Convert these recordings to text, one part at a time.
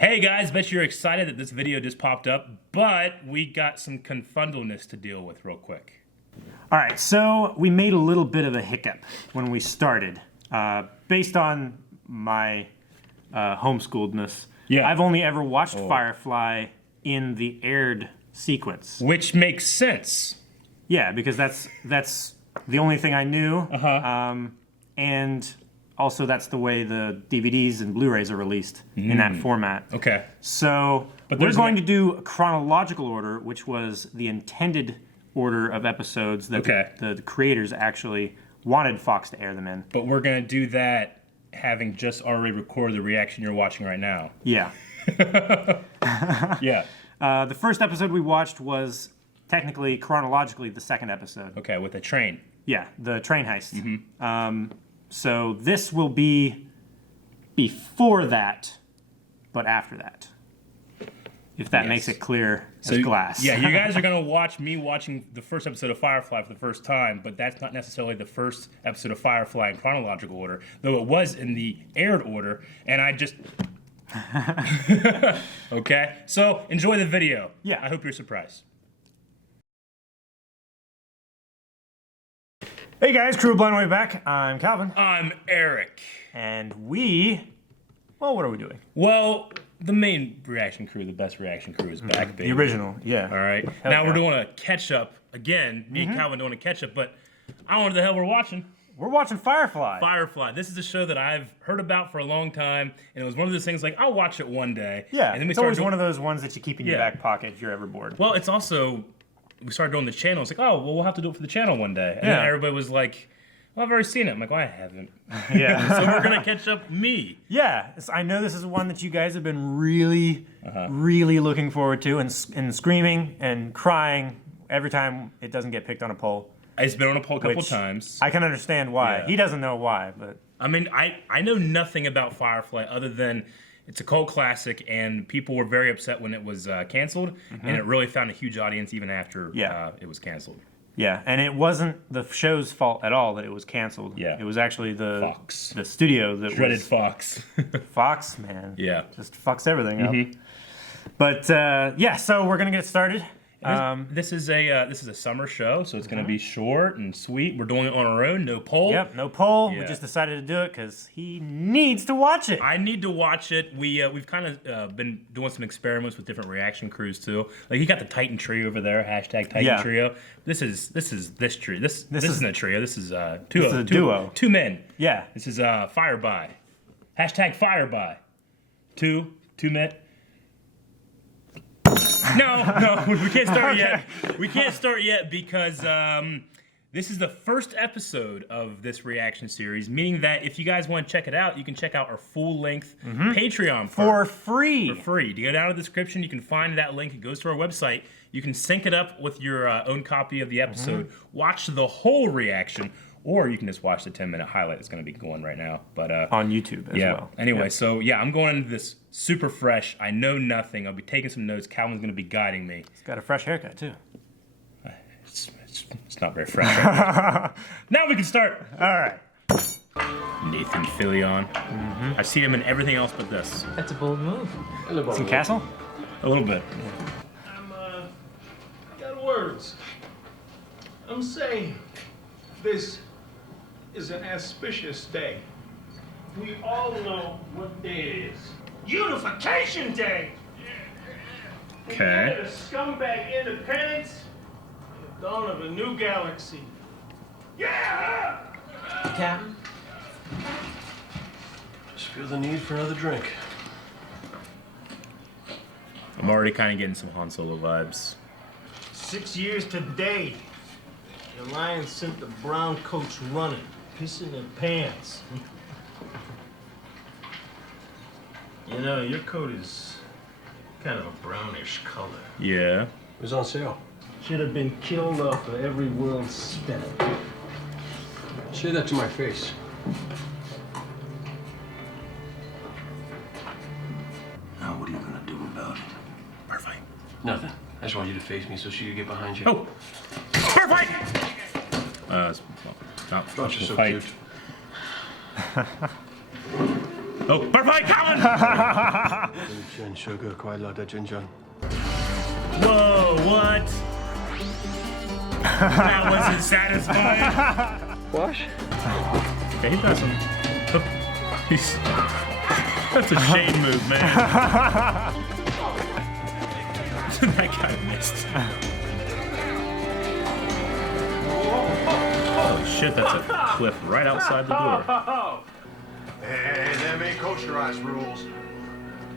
Hey guys, bet you're excited that this video just popped up, but we got some confundleness to deal with real quick. All right, so we made a little bit of a hiccup when we started. Based on my homeschooledness, Yeah. I've only ever watched Firefly in the aired sequence. Which makes sense. Yeah, because that's the only thing I knew. And also that's the way the DVDs and Blu-rays are released in that format. Okay. So we're going to do a chronological order, which was the intended order of episodes that the creators actually wanted Fox to air them in. But we're going to do that having just already recorded the reaction you're watching right now. Yeah. Yeah. The first episode we watched was technically, chronologically, the second episode. Okay, with the train. Yeah, the train heist. So this will be before that, but after that. If that makes it clear as glass. Yeah, you guys are going to watch me watching the first episode of Firefly for the first time, but that's not necessarily the first episode of Firefly in chronological order, though it was in the aired order, and I just... Okay, so enjoy the video. Yeah. I hope you're surprised. Hey guys, Crew of Blind Way back. I'm Calvin. I'm Eric. And well, what are we doing? Well, the main reaction crew, the best reaction crew is back, baby. The original, yeah. All right. Now we're doing a catch-up. Again, me and Calvin doing a catch-up, but I don't know what the hell we're watching. We're watching Firefly. Firefly. This is a show that I've heard about for a long time, and it was one of those things like, I'll watch it one day. Yeah, and then it's always one of those ones that you keep in your back pocket if you're ever bored. Well, it's also, we started doing the channel. It's like, oh, well, we'll have to do it for the channel one day. And then everybody was like, well, I've already seen it. I'm like, well, I haven't. Yeah. So we're going to catch up me. Yeah, I know this is one that you guys have been really, really looking forward to and screaming and crying every time it doesn't get picked on a poll. It's been on a poll a couple times. I can understand why. Yeah. He doesn't know why, but... I mean, I know nothing about Firefly other than it's a cult classic, and people were very upset when it was canceled, and it really found a huge audience even after it was canceled. Yeah, and it wasn't the show's fault at all that it was canceled. Yeah. It was actually the Fox. the studio that Dreaded Fox. Fox, man. Yeah. Just fucks everything up. But yeah, so we're gonna get started. This is a summer show, so it's going to be short and sweet. We're doing it on our own, no poll. Yep, no poll. Yeah. We just decided to do it because he needs to watch it. I need to watch it. We've kind of been doing some experiments with different reaction crews too. Like you got the Titan Trio over there, hashtag Titan Trio. This is this trio. This isn't a trio. This is a duo. Two men. Yeah. This is Fire by. Hashtag Fire by. Two men. No, we can't start yet. We can't start yet because this is the first episode of this reaction series, meaning that if you guys want to check it out, you can check out our full-length Patreon for free. For free. To go down to the description, you can find that link. It goes to our website. You can sync it up with your own copy of the episode, watch the whole reaction, or you can just watch the 10-minute highlight that's going to be going right now. But on YouTube as well. Anyway, so yeah, I'm going into this super fresh. I know nothing. I'll be taking some notes. Calvin's going to be guiding me. He's got a fresh haircut too. It's not very fresh. Right now we can start. All right. Nathan Fillion. I see him in everything else but this. That's a bold move. Some Castle? A little bit. Got words. I'm saying this is an auspicious day. We all know what day it is. Unification Day! Okay. A scumbag independence, the dawn of a new galaxy. Yeah! Captain? Just feel the need for another drink. I'm already kind of getting some Han Solo vibes. 6 years today, the Lions sent the brown coats running, pissing their pants. You know, your coat is kind of a brownish color. Yeah. It was on sale. Should have been killed off of every world spent. Say that to my face. Now what are you gonna do about it? Perfect. Nothing. I just want you to face me so she can get behind you. Oh! Perfect! It's not Thought you're so fight. cute. Oh, Firefly, Colin! Whoa, what? That wasn't satisfying. Wash? Yeah, he does some. That's a shade move, man. That guy missed. Oh shit, that's a cliff right outside the door. Hey, them ain't kosherized rules.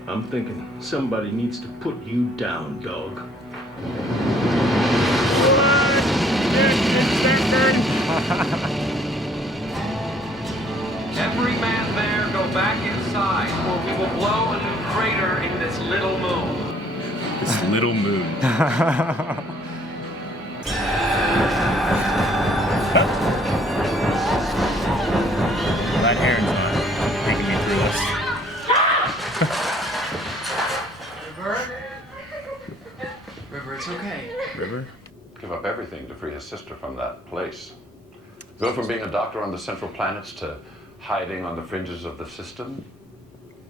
I'm thinking somebody needs to put you down, dog. Every man there go back inside, or we will blow a new crater in this little moon. This little moon. Glad Aaron's not taking me through this. River, it's okay. River? Give up everything to free his sister from that place. Go from being a doctor on the central planets to hiding on the fringes of the system.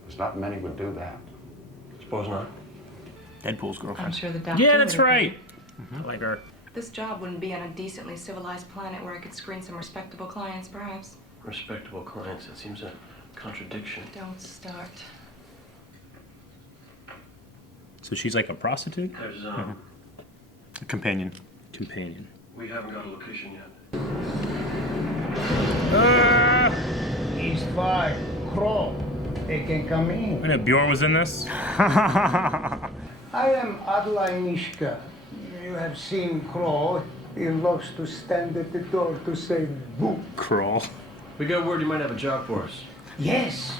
There's not many would do that. Suppose not. Deadpool's I'm girlfriend. sure the doctor. Yeah, that's would agree. right. I like her. This job wouldn't be on a decently civilized planet where I could screen some respectable clients, perhaps. Respectable clients, that seems a contradiction. Don't start. So she's like a prostitute? There's, A companion. Companion. we haven't got a location yet. He's fine. Crawl. They can come in. I know Bjorn was in this. I am Adlai Mishka. You have seen Crawl. He loves to stand at the door to say boo. Crawl. We got word you might have a job for us. Yes.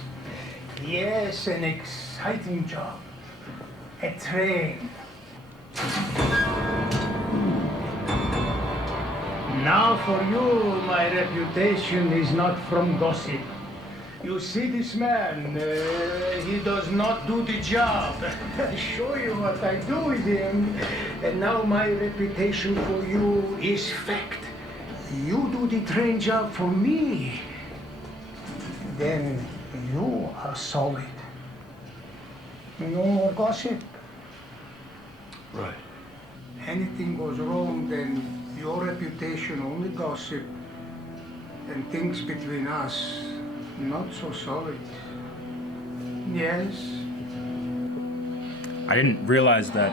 Yes, an exciting job. A train. Now for you, my reputation is not from gossip. You see this man, he does not do the job. I show you what I do with him, and now my reputation for you is fact. You do the train job for me, then you are solid. No more gossip. Right. Anything goes wrong, then your reputation only gossip, and things between us not so solid. Yes. I didn't realize that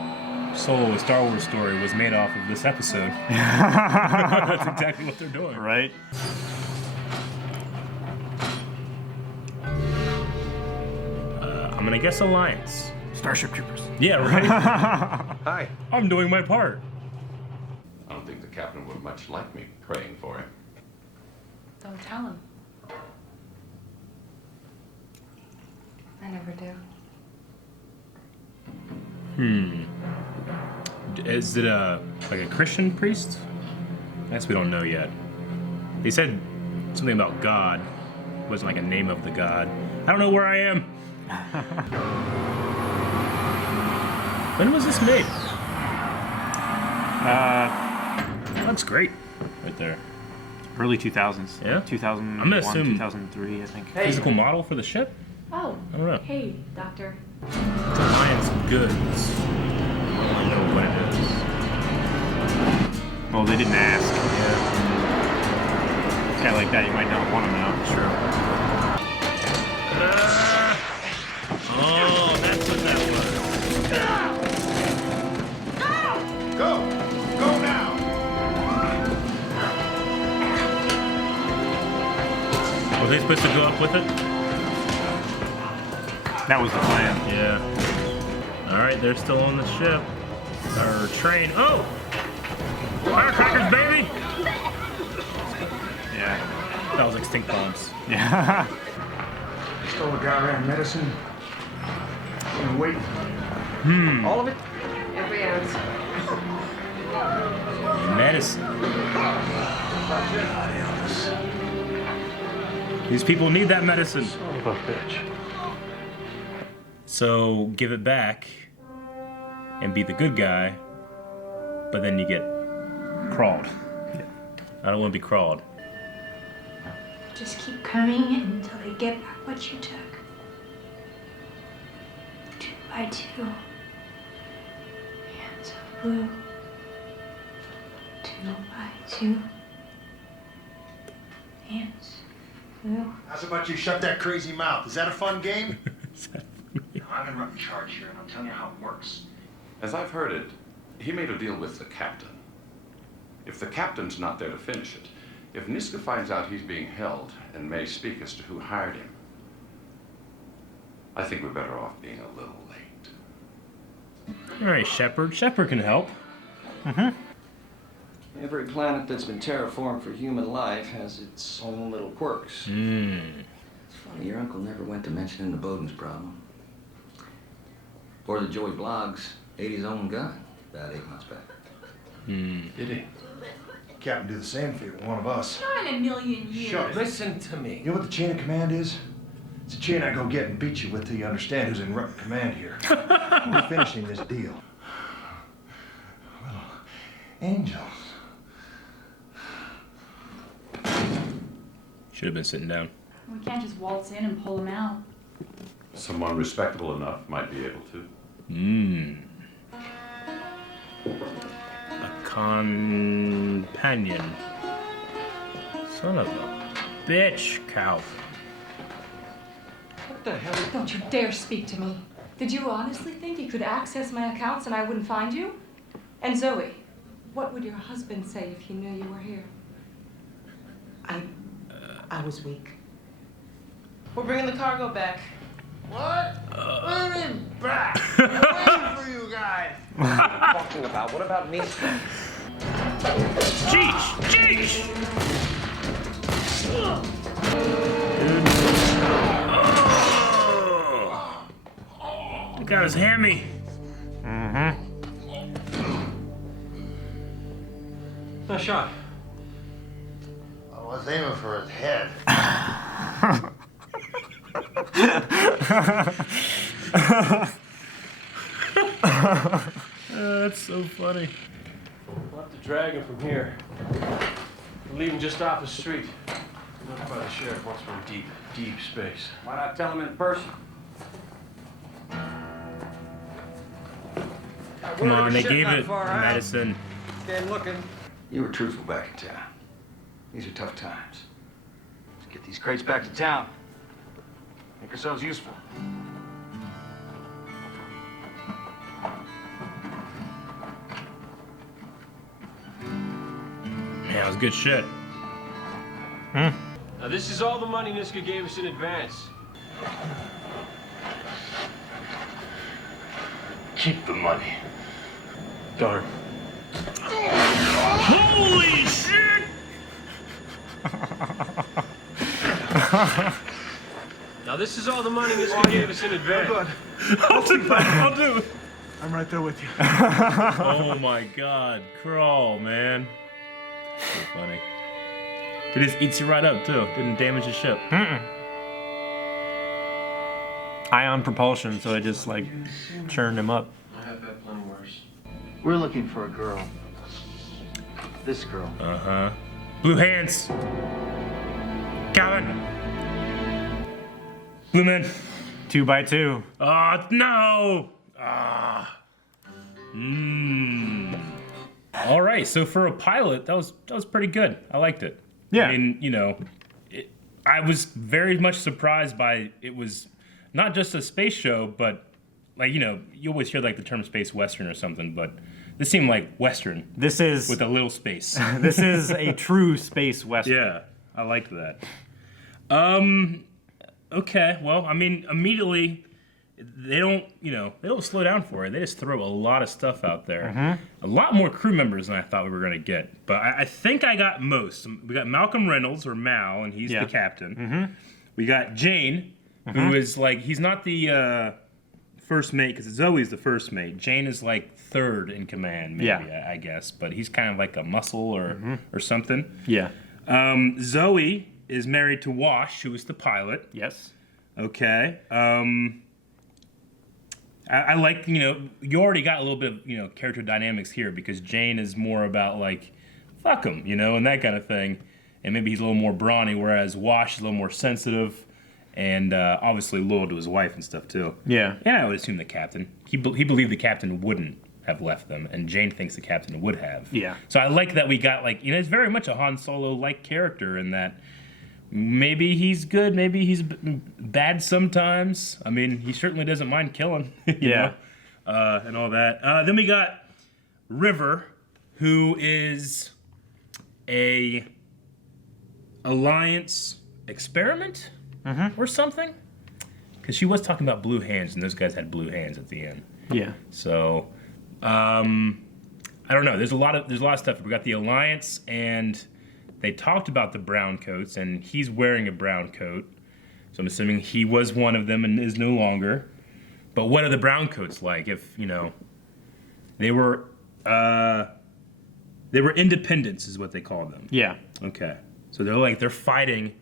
Solo, a Star Wars story, was made off of this episode. That's exactly what they're doing. Right? I'm gonna guess Alliance. Starship Troopers. Yeah, right? Hi. I'm doing my part. I don't think the captain would much like me praying for him. Don't tell him. I never do. Is it like a Christian priest? I guess we don't know yet. They said something about God. It wasn't like a name of the god. I don't know where I am. When was this made? That's great. Right there. Early 2000s. Yeah? 2001, I'm gonna assume- 2003, I think. Physical model for the ship? Oh. I don't know. Hey, doctor. It's Alliance Goods. I don't know what it is. Well, they didn't ask. Yeah. A guy like that, you might not want to know. Sure. Oh, that's what that was. Go! Go now! Was they supposed to go up with it? That was the plan. Yeah. Alright, they're still on the ship. Or train. Oh! Firecrackers, baby! Yeah. That was extinct bombs. Yeah. Stole a guy ran medicine. And wait. All of it? Every ounce. Medicine. These people need that medicine. Son of a bitch. So give it back and be the good guy, but then you get crawled. I don't want to be crawled. Just keep coming until they get back what you took. by 2. Hands of blue. 2 by 2. Hands blue. How's about you shut that crazy mouth? Is that a fun game? I'm in running charge here, and I'm telling you how it works. As I've heard it, he made a deal with the captain. If the captain's not there to finish it, if Niska finds out he's being held and may speak as to who hired him, I think we're better off being a little late. All right, Shepard. Shepard can help. Every planet that's been terraformed for human life has its own little quirks. It's funny, your uncle never went to mentioning the Bowden's problem. Or that Joey Bloggs ate his own gun about 8 months back. Did he? Captain do the same for one of us. Not in a million years. Shut up. Listen to me. You know what the chain of command is? It's a chain I go get and beat you with till you understand who's in command here. We're finishing this deal. Little angels. Should have been sitting down. We can't just waltz in and pull him out. Someone respectable enough might be able to. A companion. Son of a bitch, Calvin. What the hell? Don't you dare speak to me. Did you honestly think you could access my accounts and I wouldn't find you? And Zoe, what would your husband say if he knew you were here? I was weak. We're bringing the cargo back. What? What do you mean back? I'm waiting for you guys. What are you talking about? What about me? Jeez! He got his hammy. Nice shot. I was aiming for his head. That's so funny. We'll have to drag him from here. We'll leave him just off the street. Notify the sheriff once we're in deep, deep space. Why not tell him in person? Come on, they gave it medicine. Stand looking. You were truthful back in town. These are tough times. Let's get these crates back to town. Make ourselves useful. Yeah, it was good shit. Now, this is all the money Niska gave us in advance. Keep the money. Darn. Holy shit! Now, this is all the money Niska gave us in advance. I'll do it. I'm right there with you. Oh my god, crawl, man. So funny. It just eats you right up too. Didn't damage the ship. Ion propulsion, so it just like churned him up. I have had plenty worse. We're looking for a girl. This girl. Blue hands. Calvin. Blue man. 2 by 2. Oh no. All right, so for a pilot, that was pretty good. I liked it. Yeah. I mean, you know, I was very much surprised by it was not just a space show, but like, you know, you always hear like the term space western or something, but this seemed like western. This is with a little space. This is a true space western. Yeah, I liked that. Okay, well, I mean, immediately they don't slow down for it. They just throw a lot of stuff out there. A lot more crew members than I thought we were gonna get. But I think I got most. We got Malcolm Reynolds, or Mal, and he's the captain. We got Jane, who is like, he's not the first mate, because Zoe's the first mate. Jane is like third in command, maybe, I guess. But he's kind of like a muscle or something. Yeah. Zoe is married to Wash, who is the pilot. Yes. Okay. I like, you know, you already got a little bit of, you know, character dynamics here, because Jane is more about like, fuck him, you know, and that kind of thing. And maybe he's a little more brawny, whereas Wash is a little more sensitive and obviously loyal to his wife and stuff too. Yeah. And I would assume the captain. He believed the captain wouldn't have left them, and Jane thinks the captain would have. Yeah. So I like that we got it's very much a Han Solo-like character in that maybe he's good, maybe he's bad sometimes. I mean, he certainly doesn't mind killing, you know, and all that. Then we got River, who is a Alliance experiment or something, because she was talking about blue hands, and those guys had blue hands at the end. Yeah. So, I don't know. There's a lot of stuff. We got the Alliance, and they talked about the brown coats, and he's wearing a brown coat. So I'm assuming he was one of them and is no longer. But what are the brown coats like? If they were independents, is what they called them. Yeah. Okay. So they're fighting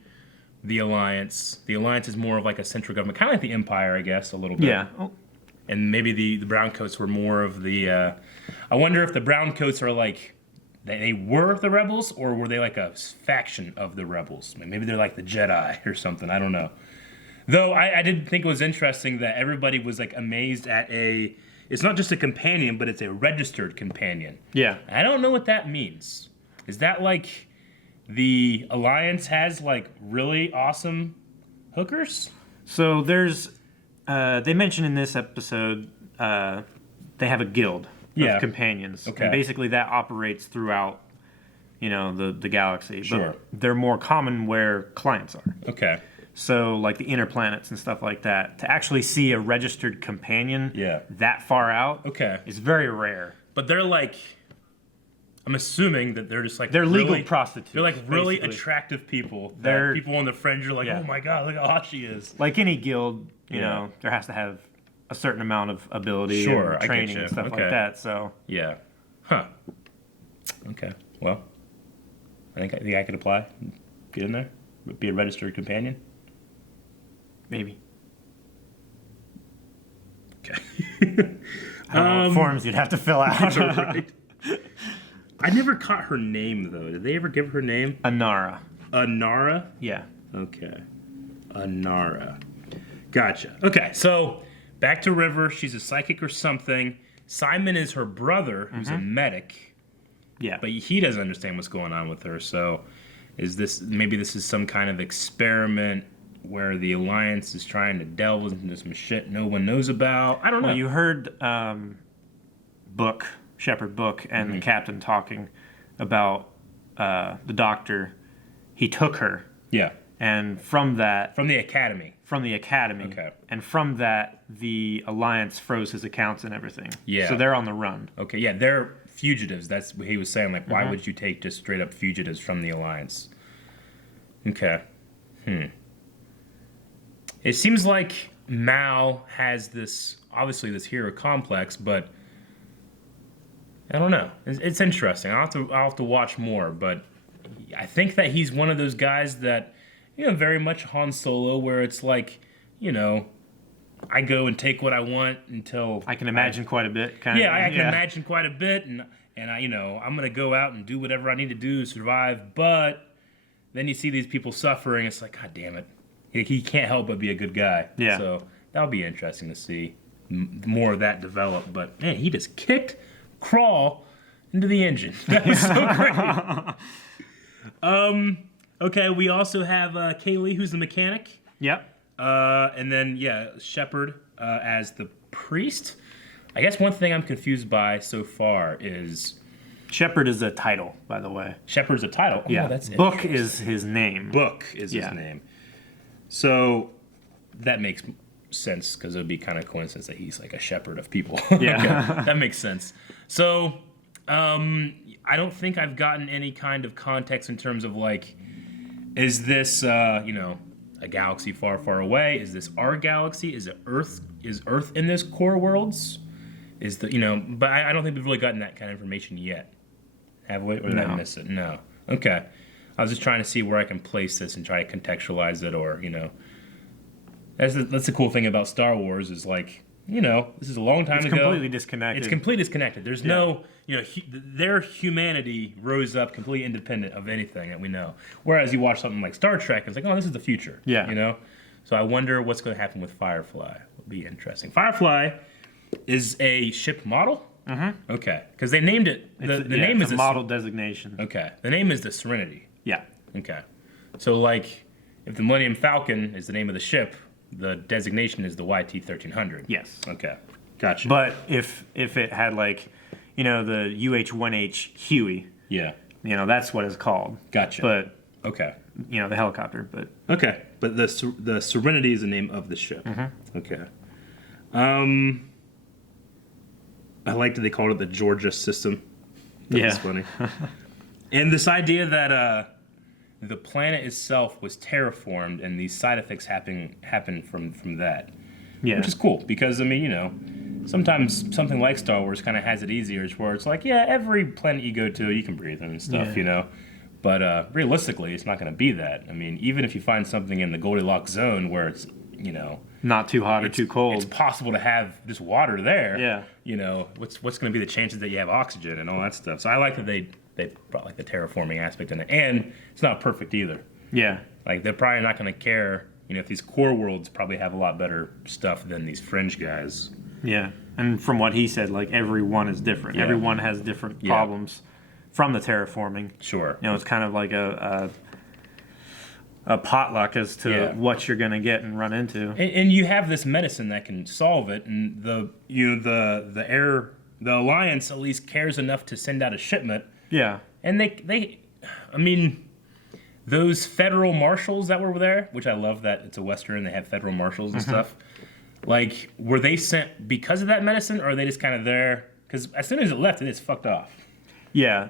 the Alliance. The Alliance is more of like a central government, kind of like the Empire, I guess, a little bit. Yeah. Oh. And maybe the brown coats were more of the. I wonder if the brown coats are like they were the rebels, or were they like a faction of the rebels? Maybe they're like the Jedi or something. I don't know. Though I did think it was interesting that everybody was like amazed at it's not just a companion, but it's a registered companion. Yeah. I don't know what that means. Is that like the Alliance has like really awesome hookers? So there's, they mention in this episode, they have a guild of companions. Okay. And basically that operates throughout, the galaxy. Sure. But they're more common where clients are. Okay. So like the inner planets and stuff like that. To actually see a registered companion that far out is very rare. But they're like, I'm assuming that they're just like they're really, legal prostitutes. They're like really basically. Attractive people. They're people on the fringe are like, oh my god, look how hot she is. Like any guild, you know, there has to have a certain amount of ability, and training, and stuff like that. So yeah, okay. Well, I think I could apply, get in there, be a registered companion. Maybe. Okay. I don't know what forms you'd have to fill out. Right. I never caught her name, though. Did they ever give her name? Anara. Anara? Yeah. Okay. Anara. Gotcha. Okay, so back to River. She's a psychic or something. Simon is her brother, who's a medic. Yeah. But he doesn't understand what's going on with her, so maybe this is some kind of experiment where the Alliance is trying to delve into some shit no one knows about? I don't know. Well, you heard Shepard Book and the captain talking about the doctor. He took her. Yeah. And from that... From the academy. From the academy. Okay. And from that, the Alliance froze his accounts and everything. Yeah. So they're on the run. Okay, yeah, they're fugitives. That's what he was saying. Like, why would you take just straight up fugitives from the Alliance? Okay. It seems like Mal has obviously this hero complex, but I don't know. It's interesting. I'll have to watch more, but I think that he's one of those guys that, very much Han Solo, where it's like, I go and take what I want until I can imagine quite a bit. I can imagine quite a bit, and I'm gonna go out and do whatever I need to do to survive. But then you see these people suffering. It's like, God damn it, he can't help but be a good guy. Yeah. So that'll be interesting to see more of that develop. But man, he just kicked Crawl into the engine. That was so great. Okay, we also have Kaylee, who's the mechanic. Yep. And then, Shepard as the priest. I guess one thing I'm confused by so far is... Shepard is a title, by the way. Shepard's a title? Yeah, that's Book is his name. Book is his name. So that makes sense, because it would be kind of coincidence that he's like a shepherd of people. Yeah. Okay, that makes sense. So I don't think I've gotten any kind of context in terms of like, is this, a galaxy far, far away? Is this our galaxy? Is it Earth? Is Earth in this core worlds? But I don't think we've really gotten that kind of information yet. Have we? Or did I miss it? No. Okay. I was just trying to see where I can place this and try to contextualize it, or, That's the cool thing about Star Wars is like, this is a long time ago. It's completely disconnected. It's completely disconnected. There's no, their humanity rose up completely independent of anything that we know. Whereas you watch something like Star Trek, it's like, oh, this is the future. Yeah. So I wonder what's going to happen with Firefly. It'll be interesting. Firefly is a ship model? Mm-hmm. Okay. Because they named it... The name is a model designation. Okay. The name is the Serenity. Yeah. Okay. So, like, if the Millennium Falcon is the name of the ship, the designation is the YT-1300. Yes. Okay. Gotcha. But if it had, like, the UH-1H Huey... Yeah. That's what it's called. Gotcha. But... Okay. The helicopter, but... Okay. But the Serenity is the name of the ship. Mm-hmm. Okay. I liked that they called it the Georgia system. That was funny. And this idea that the planet itself was terraformed and these side effects happen from that. Yeah. Which is cool because, I mean, sometimes something like Star Wars kind of has it easier where it's like, yeah, every planet you go to, you can breathe in and stuff, But realistically, it's not going to be that. I mean, even if you find something in the Goldilocks zone where it's, not too hot or too cold, it's possible to have just water there. Yeah. What's going to be the chances that you have oxygen and all that stuff? So I like that they brought like the terraforming aspect in it, and it's not perfect either. Yeah. Like they're probably not going to care. If these core worlds probably have a lot better stuff than these fringe guys. Yeah. And from what he said, like everyone is different. Yeah. Everyone has different problems from the terraforming. Sure. It's kind of like a potluck as to what you're going to get and run into. And you have this medicine that can solve it, and the Alliance at least cares enough to send out a shipment. Yeah. And I mean, those federal marshals that were there, which I love that it's a Western, they have federal marshals and stuff. Like, were they sent because of that medicine, or are they just kind of there? Because as soon as it left, it just fucked off. Yeah,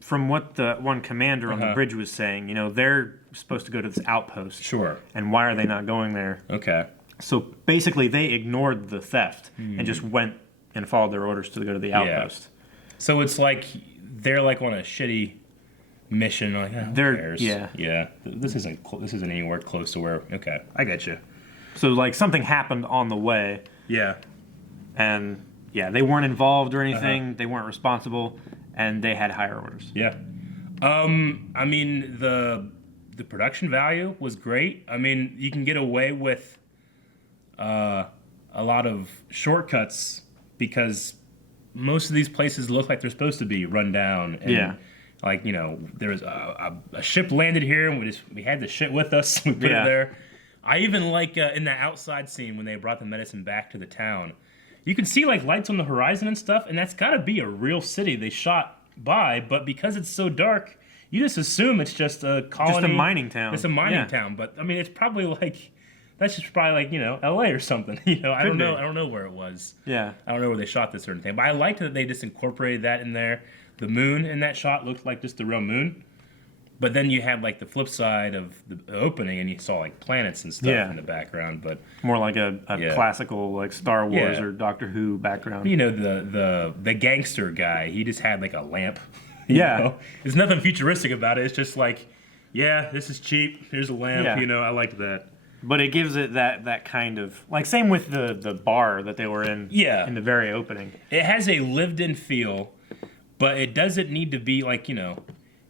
from what the one commander on the bridge was saying, they're supposed to go to this outpost. Sure. And why are they not going there? Okay. So basically, they ignored the theft and just went and followed their orders to go to the outpost. So it's like they're like on a shitty mission. Like, who cares? Yeah. This isn't anywhere close to where. Okay, I get you. So like something happened on the way. Yeah. And they weren't involved or anything. They weren't responsible, and they had higher orders. Yeah. I mean the production value was great. I mean, you can get away with a lot of shortcuts because most of these places look like they're supposed to be run down. And like, there was a ship landed here, and we had the shit with us. We put it there. I even like in the outside scene when they brought the medicine back to the town, you can see like lights on the horizon and stuff, and that's got to be a real city they shot by. But because it's so dark, you just assume it's just a colony, just a mining town. It's a mining town, but I mean, it's probably like that's just probably like L.A. or something. I don't know. I don't know where it was. Yeah, I don't know where they shot this certain thing, but I liked that they just incorporated that in there. The moon in that shot looked like just the real moon. But then you had like the flip side of the opening, and you saw like planets and stuff in the background. But more like a classical like Star Wars or Doctor Who background. The gangster guy, he just had like a lamp. You know? There's nothing futuristic about it. It's just like, this is cheap. Here's a lamp. Yeah. I liked that. But it gives it that kind of like same with the bar that they were in. Yeah. In the very opening, it has a lived-in feel, but it doesn't need to be like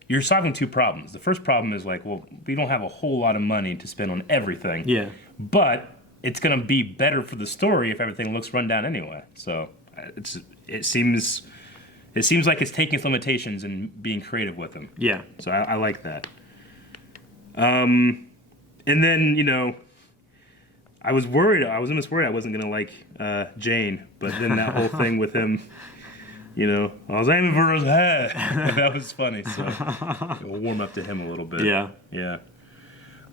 You're solving two problems. The first problem is like, well, we don't have a whole lot of money to spend on everything. Yeah. But it's going to be better for the story if everything looks run down anyway. So it seems like it's taking its limitations and being creative with them. Yeah. So I like that. And then, I was almost worried I wasn't going to like Jane. But then that whole thing with him... I was aiming for his head. That was funny. So we'll warm up to him a little bit. Yeah. Yeah.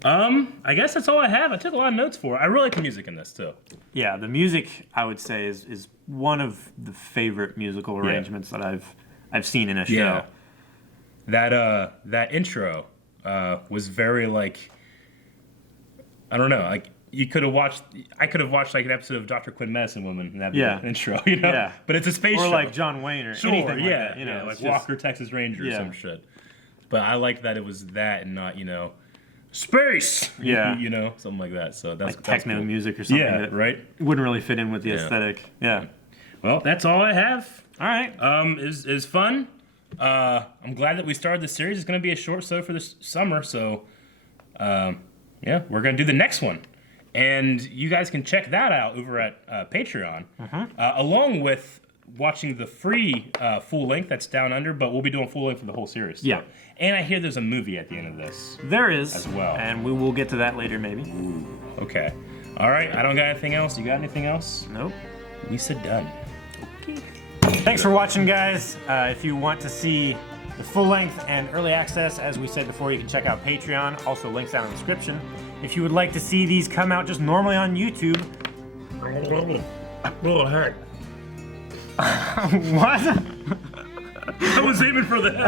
I guess that's all I have. I took a lot of notes for it. I really like the music in this too. Yeah, the music I would say is one of the favorite musical arrangements that I've seen in a show. Yeah. That intro was very like, I don't know, like I could have watched like an episode of Dr. Quinn Medicine Woman and that'd be the intro, Yeah. But it's a space or show. like John Wayne or anything like that. Like just, Walker, Texas Ranger or some shit. But I like that it was that and not, space. Yeah. Something like that. So that's like techno cool. music or something. Yeah, right. Wouldn't really fit in with the aesthetic. Yeah. Well, that's all I have. All right. It was fun. I'm glad that we started the series. It's going to be a short show for this summer, so Yeah, we're gonna do the next one, and you guys can check that out over at Patreon, along with watching the free full length that's down under. But we'll be doing full length for the whole series. Yeah. And I hear there's a movie at the end of this. There is. As well. And we will get to that later, maybe. Ooh, okay. All right, I don't got anything else. You got anything else? Nope. We said done. Thanks for watching, guys. If you want to see the full length and early access, as we said before, you can check out Patreon. Also, links down in the description. If you would like to see these come out just normally on YouTube. Oh, heck. What? I was aiming for the head.